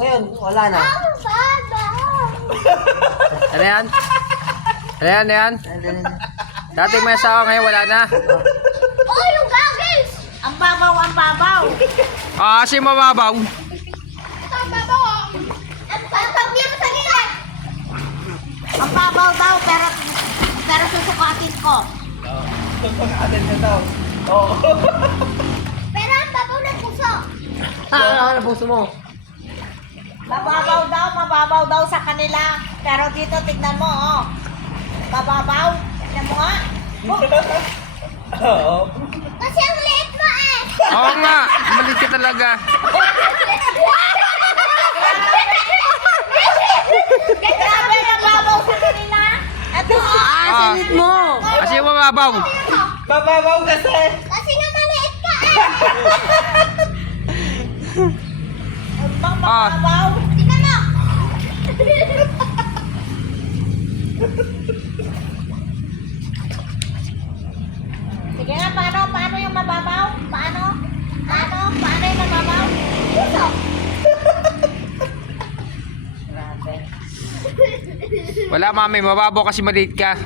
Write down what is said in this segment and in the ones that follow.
ngayon, wala na. Ano yan? Ano yan? Ano yan? Dati may asawa, ngayon wala na. Oh, yung goggles! Ang babaw, ang babaw. Ah, kasi mababaw. Ang babaw, oh. Ang pagkakabili mo sa gilid. Ang babaw daw, pero susukatin ko. Pagpakatin na daw. Oo. Pero ang babaw ng puso. Ano puso mo? Mababaw daw sa kanila. Pero dito, tignan mo, oh. Mababaw. Tignan mo nga. Oo. Kasi ang liit mo eh. Oo nga, maliit ka talaga. Grabe, mababaw sa kanila. Ito, oh. Silid mo. Kasi mababaw. Mababaw kasi. Kasi nga maliit ka eh. Bang Ah. mababaw. Tignan mo. Sige nga, paano yung mababaw? Paano yung mababaw? Puso. Grabe. Wala mami, mababaw kasi maliit ka.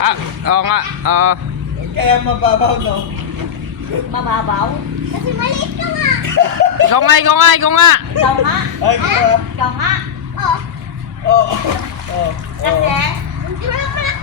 Ah, oo nga, oo. Kaya mababaw, no? Mababaw? Kasi maliit ka nga. Ikaw nga, ikaw nga, ikaw nga. Ikaw nga. Ay, kaya. Ikaw nga. Oh. Oo. Oo. Kasi, hindi mo lang